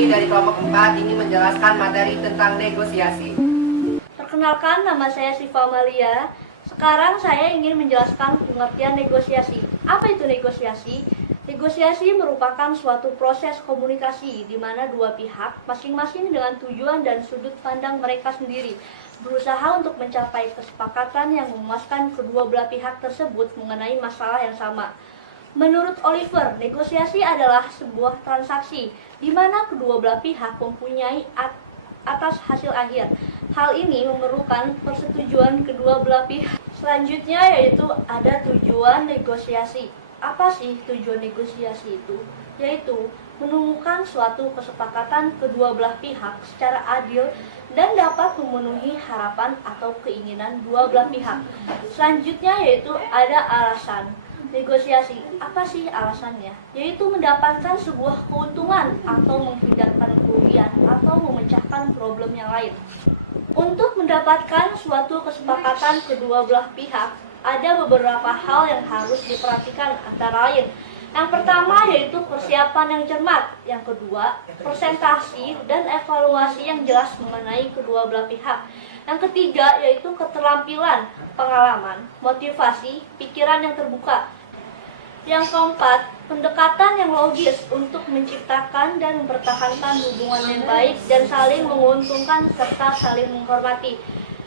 Kami dari kelompok 4 ingin menjelaskan materi tentang negosiasi. Perkenalkan, nama saya Siva Malia. Sekarang saya ingin menjelaskan pengertian negosiasi. Apa itu negosiasi? Negosiasi merupakan suatu proses komunikasi di mana dua pihak masing-masing dengan tujuan dan sudut pandang mereka sendiri berusaha untuk mencapai kesepakatan yang memuaskan kedua belah pihak tersebut mengenai masalah yang sama. Menurut Oliver, negosiasi adalah sebuah transaksi di mana kedua belah pihak mempunyai atas hasil akhir. Hal ini memerlukan persetujuan kedua belah pihak. Selanjutnya yaitu ada tujuan negosiasi. Apa sih tujuan negosiasi itu? Yaitu menemukan suatu kesepakatan kedua belah pihak secara adil dan dapat memenuhi harapan atau keinginan dua belah pihak. Selanjutnya yaitu ada alasan negosiasi. Apa sih alasannya? Yaitu mendapatkan sebuah keuntungan atau menghindarkan kerugian atau memecahkan problem yang lain. Untuk mendapatkan suatu kesepakatan kedua belah pihak, ada beberapa hal yang harus diperhatikan, antara lain yang pertama yaitu persiapan yang cermat, yang kedua presentasi dan evaluasi yang jelas mengenai kedua belah pihak, yang ketiga yaitu keterampilan, pengalaman, motivasi, pikiran yang terbuka, yang keempat pendekatan yang logis untuk menciptakan dan mempertahankan hubungan yang baik dan saling menguntungkan serta saling menghormati.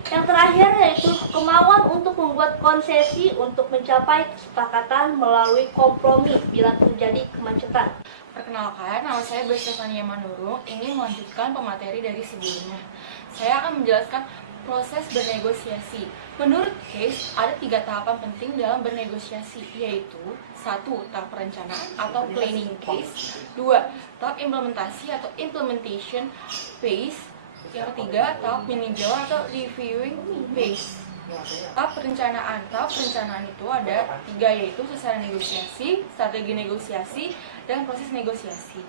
Yang terakhir yaitu kemauan untuk membuat konsesi untuk mencapai kesepakatan melalui kompromi bila terjadi kemacetan. Perkenalkan, nama saya Stefania Manurung, ingin melanjutkan pemateri dari sebelumnya. Saya akan menjelaskan proses bernegosiasi. Menurut Case, ada 3 tahapan penting dalam bernegosiasi, yaitu 1. Tahap perencanaan atau planning phase, 2. Tahap implementasi atau implementation phase, yang ketiga, tahap peninjauan atau reviewing phase. Tahap perencanaan itu ada 3, yaitu sasaran negosiasi, strategi negosiasi, dan proses negosiasi.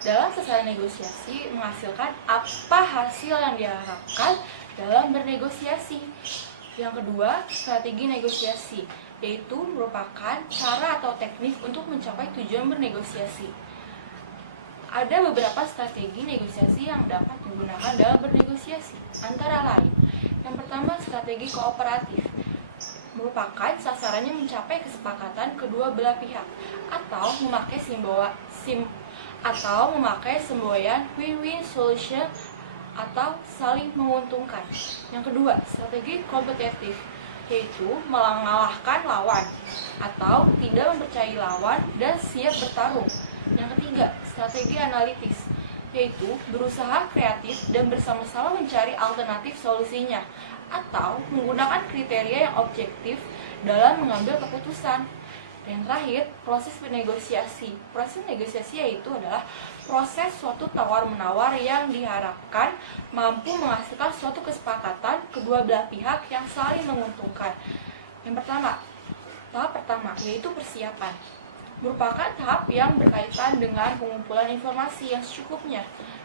Dalam sasaran negosiasi menghasilkan apa hasil yang diharapkan dalam bernegosiasi. Yang kedua, strategi negosiasi, yaitu merupakan cara atau teknik untuk mencapai tujuan bernegosiasi. Ada beberapa strategi negosiasi yang dapat digunakan dalam bernegosiasi, antara lain yang pertama, strategi kooperatif, merupakan sasarannya mencapai kesepakatan kedua belah pihak atau memakai semboyan win-win solution atau saling menguntungkan. Yang kedua, strategi kompetitif, yaitu mengalahkan lawan atau tidak mempercayai lawan dan siap bertarung. Yang ketiga, strategi analitis, yaitu berusaha kreatif dan bersama-sama mencari alternatif solusinya atau menggunakan kriteria yang objektif dalam mengambil keputusan. Dan terakhir, proses bernegosiasi. Proses negosiasi yaitu adalah proses suatu tawar-menawar yang diharapkan mampu menghasilkan suatu kesepakatan kedua belah pihak yang saling menguntungkan. Yang pertama, tahap pertama yaitu persiapan, merupakan tahap yang berkaitan dengan pengumpulan informasi yang secukupnya.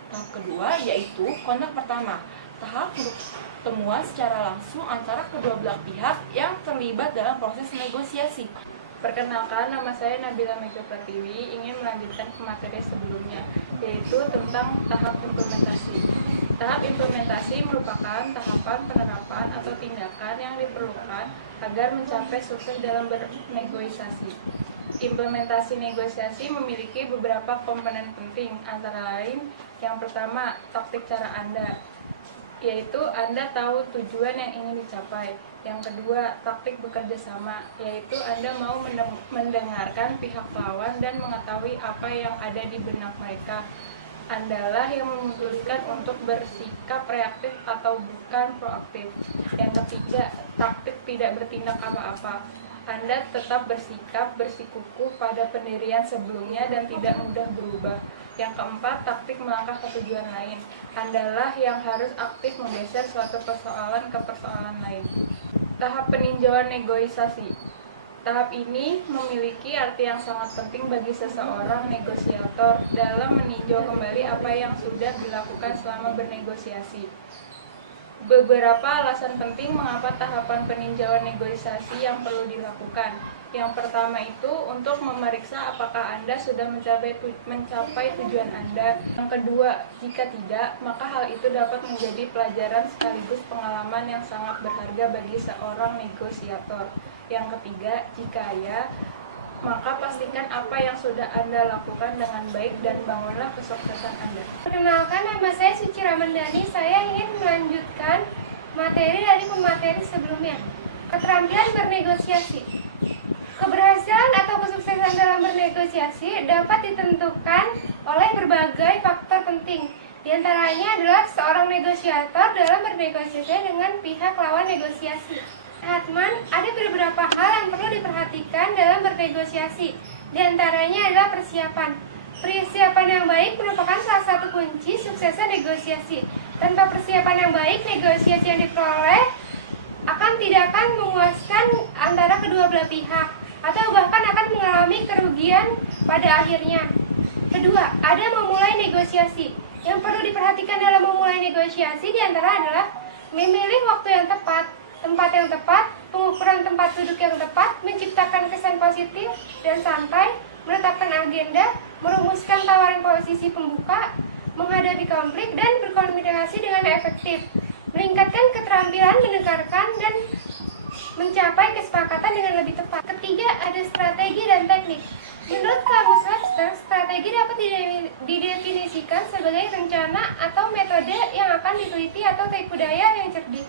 Tahap kedua yaitu kontak pertama, tahap pertemuan secara langsung antara kedua belah pihak yang terlibat dalam proses negosiasi. Perkenalkan, nama saya Nabila Mega Pratiwi, ingin melanjutkan materi sebelumnya, yaitu tentang tahap implementasi. Tahap implementasi merupakan tahapan penerapan atau tindakan yang diperlukan agar mencapai sukses dalam bernegosiasi. Implementasi negosiasi memiliki beberapa komponen penting, antara lain yang pertama, taktik cara Anda, yaitu Anda tahu tujuan yang ingin dicapai. Yang kedua, taktik bekerja sama, yaitu Anda mau mendengarkan pihak lawan dan mengetahui apa yang ada di benak mereka. Andalah yang memutuskan untuk bersikap reaktif atau bukan proaktif. Yang ketiga, taktik tidak bertindak apa-apa. Anda tetap bersikap bersikukuh pada pendirian sebelumnya dan tidak mudah berubah. Yang keempat, taktik melangkah ke tujuan lain. Andalah yang harus aktif menggeser suatu persoalan ke persoalan lain. Tahap peninjauan negosiasi. Tahap ini memiliki arti yang sangat penting bagi seseorang negosiator dalam meninjau kembali apa yang sudah dilakukan selama bernegosiasi. Beberapa alasan penting mengapa tahapan peninjauan negosiasi yang perlu dilakukan. Yang pertama itu untuk memeriksa apakah Anda sudah mencapai tujuan Anda. Yang kedua, jika tidak, maka hal itu dapat menjadi pelajaran sekaligus pengalaman yang sangat berharga bagi seorang negosiator. Yang ketiga, jika ya, maka pastikan apa yang sudah Anda lakukan dengan baik dan bangunlah kesuksesan Anda. Perkenalkan, nama saya Suci Ramandani. Saya ingin melanjutkan materi dari pemateri sebelumnya. Keterampilan bernegosiasi. Keberhasilan atau kesuksesan dalam bernegosiasi dapat ditentukan oleh berbagai faktor penting. Di antaranya adalah seorang negosiator dalam bernegosiasi dengan pihak lawan negosiasi. Hatman, ada beberapa hal yang perlu diperhatikan dalam bernegosiasi. Di antaranya adalah persiapan. Persiapan yang baik merupakan salah satu kunci suksesnya negosiasi. Tanpa persiapan yang baik, negosiasi yang diperoleh tidak akan memuaskan antara kedua belah pihak, atau bahkan akan mengalami kerugian pada akhirnya. Kedua, ada memulai negosiasi. Yang perlu diperhatikan dalam memulai negosiasi diantara adalah memilih waktu yang tepat, tempat yang tepat, pengukuran tempat duduk yang tepat, menciptakan kesan positif dan santai, menetapkan agenda, merumuskan tawaran posisi pembuka, menghadapi konflik, dan berkomunikasi dengan efektif, meningkatkan keterampilan mendengarkan dan mencapai kesepakatan dengan lebih tepat. Ketiga, ada strategi dan teknik. Menurut Kamus Webster, strategi dapat didefinisikan sebagai rencana atau metode yang akan diteliti atau tipu daya yang cerdik.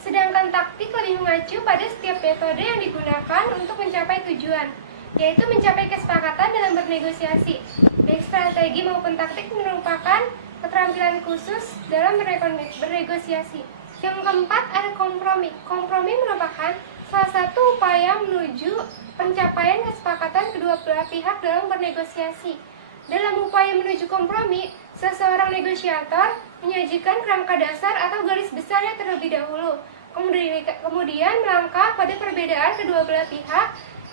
Sedangkan taktik lebih mengacu pada setiap metode yang digunakan untuk mencapai tujuan, yaitu mencapai kesepakatan dalam bernegosiasi. Baik strategi maupun taktik merupakan keterampilan khusus dalam bernegosiasi. Yang keempat, ada kompromi. Kompromi merupakan salah satu upaya menuju pencapaian kesepakatan kedua belah pihak dalam bernegosiasi. Dalam upaya menuju kompromi, seseorang negosiator menyajikan kerangka dasar atau garis besarnya terlebih dahulu, kemudian melangkah pada perbedaan kedua belah pihak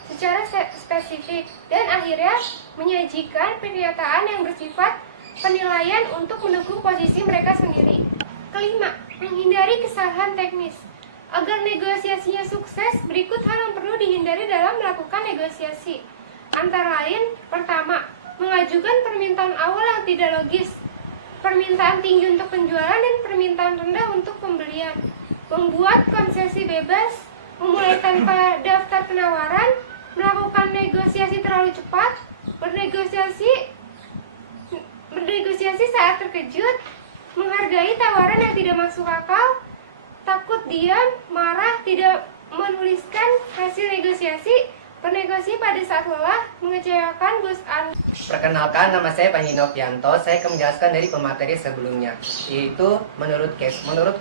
secara spesifik, dan akhirnya menyajikan pernyataan yang bersifat penilaian untuk mendukung posisi mereka sendiri. Kelima, menghindari kesalahan teknis. Agar negosiasinya sukses, berikut hal yang perlu dihindari dalam melakukan negosiasi. Antara lain, pertama, mengajukan permintaan awal yang tidak logis, permintaan tinggi untuk penjualan dan permintaan rendah untuk pembelian, membuat konsesi bebas, memulai tanpa daftar penawaran, melakukan negosiasi terlalu cepat, bernegosiasi saat terkejut, menghargai tawaran yang tidak masuk akal, takut diam, marah, tidak menuliskan hasil negosiasi, bernegosiasi pada saat lelah, mengecewakan bos Anda. Perkenalkan, nama saya Panji Novianto. Saya akan menjelaskan dari pemateri sebelumnya, yaitu menurut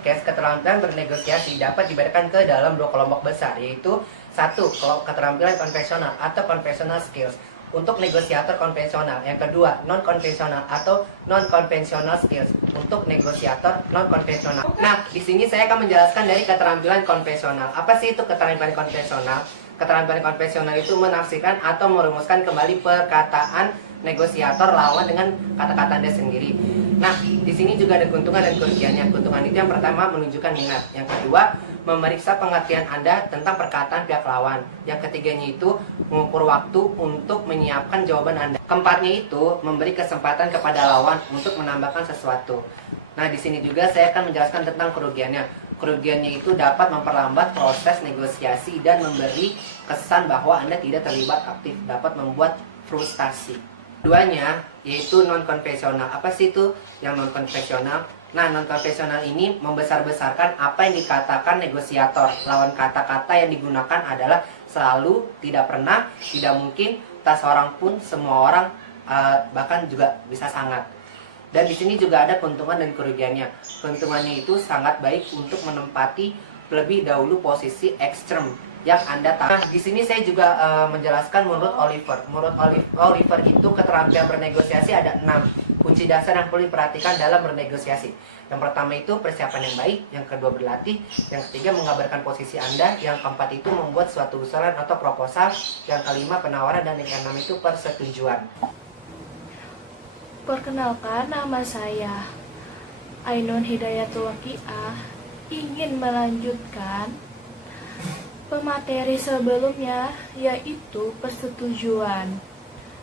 case keterampilan bernegosiasi dapat dibedakan ke dalam dua kelompok besar, yaitu satu, keterampilan konvensional atau conventional skills untuk negosiator konvensional. Yang kedua, non-konvensional atau non-conventional skills untuk negosiator non-konvensional. Nah, di sini saya akan menjelaskan dari keterampilan konvensional. Apa sih itu keterampilan konvensional? Keterampilan konvensional itu menafsirkan atau merumuskan kembali perkataan negosiator lawan dengan kata-kata Anda sendiri. Nah, di sini juga ada keuntungan dan kerugiannya. Keuntungan itu yang pertama menunjukkan minat. Yang kedua, memeriksa pengertian Anda tentang perkataan pihak lawan. Yang ketiganya itu mengukur waktu untuk menyiapkan jawaban Anda. Keempatnya itu memberi kesempatan kepada lawan untuk menambahkan sesuatu. Nah, di sini juga saya akan menjelaskan tentang kerugiannya. Kerugiannya itu dapat memperlambat proses negosiasi dan memberi kesan bahwa Anda tidak terlibat aktif, dapat membuat frustasi. Keduanya yaitu non-konvensional. Apa sih itu yang non-konvensional? Nah, non-konvensional ini membesar-besarkan apa yang dikatakan negosiator. Lawan kata-kata yang digunakan adalah selalu, tidak pernah, tidak mungkin, tak seorang pun, semua orang, bahkan juga bisa sangat. Dan di sini juga ada keuntungan dan kerugiannya. Keuntungannya itu sangat baik untuk menempati lebih dahulu posisi ekstrem yang Anda tahu. Nah, di sini saya juga menjelaskan menurut Oliver. Menurut Oliver itu keterampilan bernegosiasi ada 6 kunci dasar yang perlu diperhatikan dalam bernegosiasi. Yang pertama itu persiapan yang baik, yang kedua berlatih, yang ketiga mengabarkan posisi Anda, yang keempat itu membuat suatu usulan atau proposal, yang kelima penawaran, dan yang keenam itu persetujuan. Perkenalkan, nama saya Ainun Hidayatul Waqiah, ingin melanjutkan pemateri sebelumnya, yaitu persetujuan.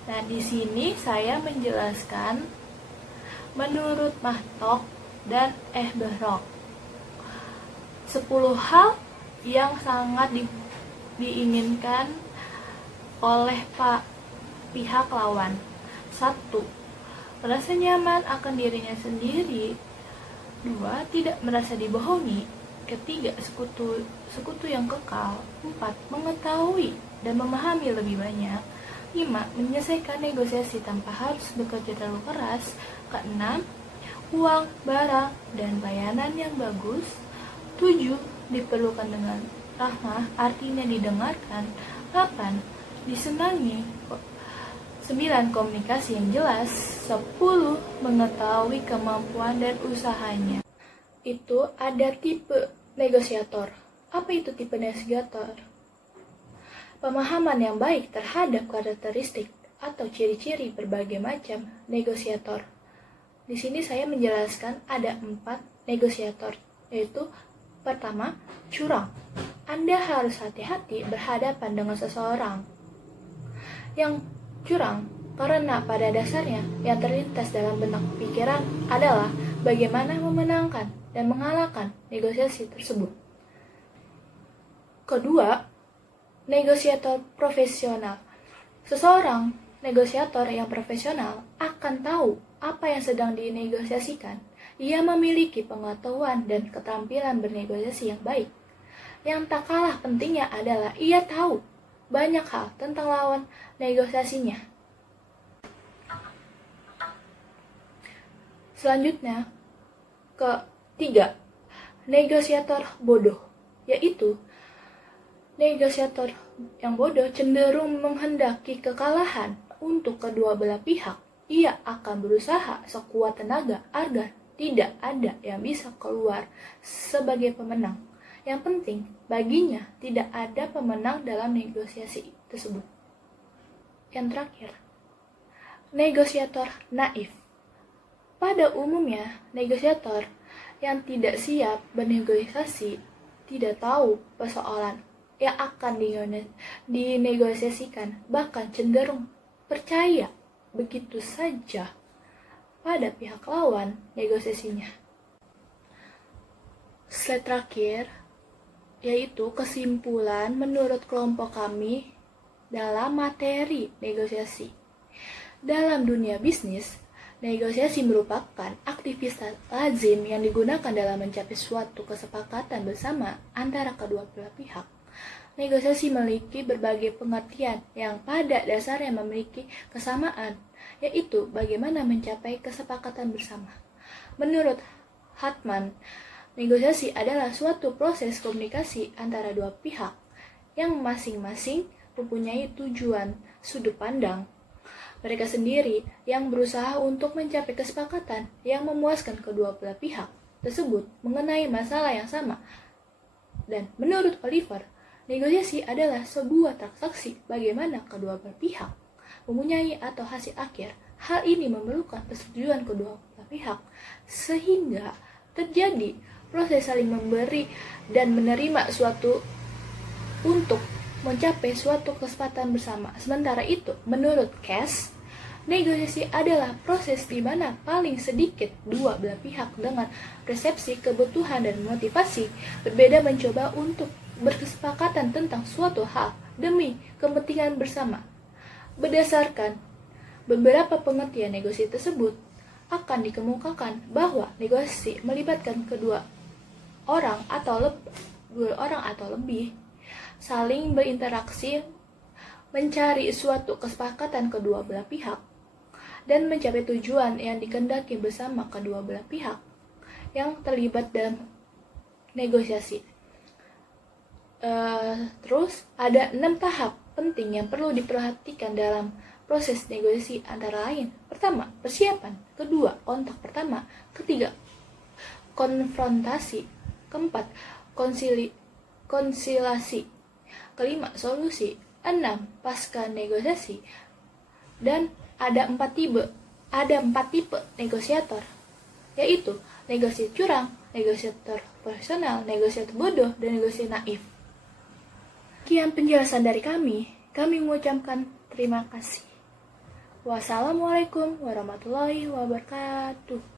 Nah, di sini saya menjelaskan menurut Mahtok dan Behrok 10 hal yang sangat diinginkan oleh pihak lawan. 1. Merasa nyaman akan dirinya sendiri. 2. Tidak merasa dibohongi. 3. Sekutu yang kekal. 4. Mengetahui dan memahami lebih banyak. 5. Menyelesaikan negosiasi tanpa harus bekerja terlalu keras. 6. Uang, barang, dan layanan yang bagus. 7. Diperlukan dengan ramah, artinya didengarkan. 8. Disenangi. 9. Komunikasi yang jelas. 10. Mengetahui kemampuan dan usahanya. Itu ada tipe negosiator. Apa itu tipe negosiator? Pemahaman yang baik terhadap karakteristik atau ciri-ciri berbagai macam negosiator. Di sini saya menjelaskan ada 4 negosiator, yaitu pertama, curang. Anda harus hati-hati berhadapan dengan seseorang yang curang karena pada dasarnya yang terlintas dalam benak pikiran adalah bagaimana memenangkan dan mengalahkan negosiasi tersebut. Kedua, negosiator profesional. Seseorang negosiator yang profesional akan tahu apa yang sedang dinegosiasikan. Ia memiliki pengetahuan dan keterampilan bernegosiasi yang baik. Yang tak kalah pentingnya adalah ia tahu banyak hal tentang lawan negosiasinya. Selanjutnya, ketiga, negosiator bodoh, yaitu negosiator yang bodoh cenderung menghendaki kekalahan untuk kedua belah pihak. Ia akan berusaha sekuat tenaga agar tidak ada yang bisa keluar sebagai pemenang. Yang penting, baginya tidak ada pemenang dalam negosiasi tersebut. Yang terakhir, negosiator naif. Pada umumnya, negosiator yang tidak siap bernegosiasi tidak tahu persoalan yang akan dinegosiasikan, bahkan cenderung percaya begitu saja pada pihak lawan negosiasinya. Slide terakhir, yaitu kesimpulan menurut kelompok kami dalam materi negosiasi. Dalam dunia bisnis, negosiasi merupakan aktivitas lazim yang digunakan dalam mencapai suatu kesepakatan bersama antara kedua belah pihak. Negosiasi memiliki berbagai pengertian yang pada dasarnya memiliki kesamaan, yaitu bagaimana mencapai kesepakatan bersama. Menurut Hartman, negosiasi adalah suatu proses komunikasi antara dua pihak yang masing-masing mempunyai tujuan sudut pandang mereka sendiri yang berusaha untuk mencapai kesepakatan yang memuaskan kedua belah pihak tersebut mengenai masalah yang sama. Dan menurut Oliver, negosiasi adalah sebuah transaksi bagaimana kedua belah pihak mempunyai atau hasil akhir. Hal ini memerlukan persetujuan kedua belah pihak sehingga terjadi proses saling memberi dan menerima suatu untuk mencapai suatu kesepakatan bersama. Sementara itu, menurut Cass, negosiasi adalah proses di mana paling sedikit dua belah pihak dengan persepsi, kebutuhan, dan motivasi berbeda mencoba untuk berkesepakatan tentang suatu hal demi kepentingan bersama. Berdasarkan beberapa pengertian negosiasi tersebut, akan dikemukakan bahwa negosiasi melibatkan kedua orang atau lebih saling berinteraksi, mencari suatu kesepakatan kedua belah pihak, dan mencapai tujuan yang dikehendaki bersama kedua belah pihak yang terlibat dalam negosiasi. Terus ada 6 tahap penting yang perlu diperhatikan dalam proses negosiasi, antara lain: pertama, persiapan; kedua, kontak pertama; ketiga, konfrontasi; keempat, konsilasi; kelima, solusi; 6, pasca negosiasi. Dan ada 4 tipe negosiator, yaitu negosiator curang, negosiator profesional, negosiator bodoh, dan negosiator naif. Sekian penjelasan dari kami mengucapkan terima kasih. Wassalamualaikum warahmatullahi wabarakatuh.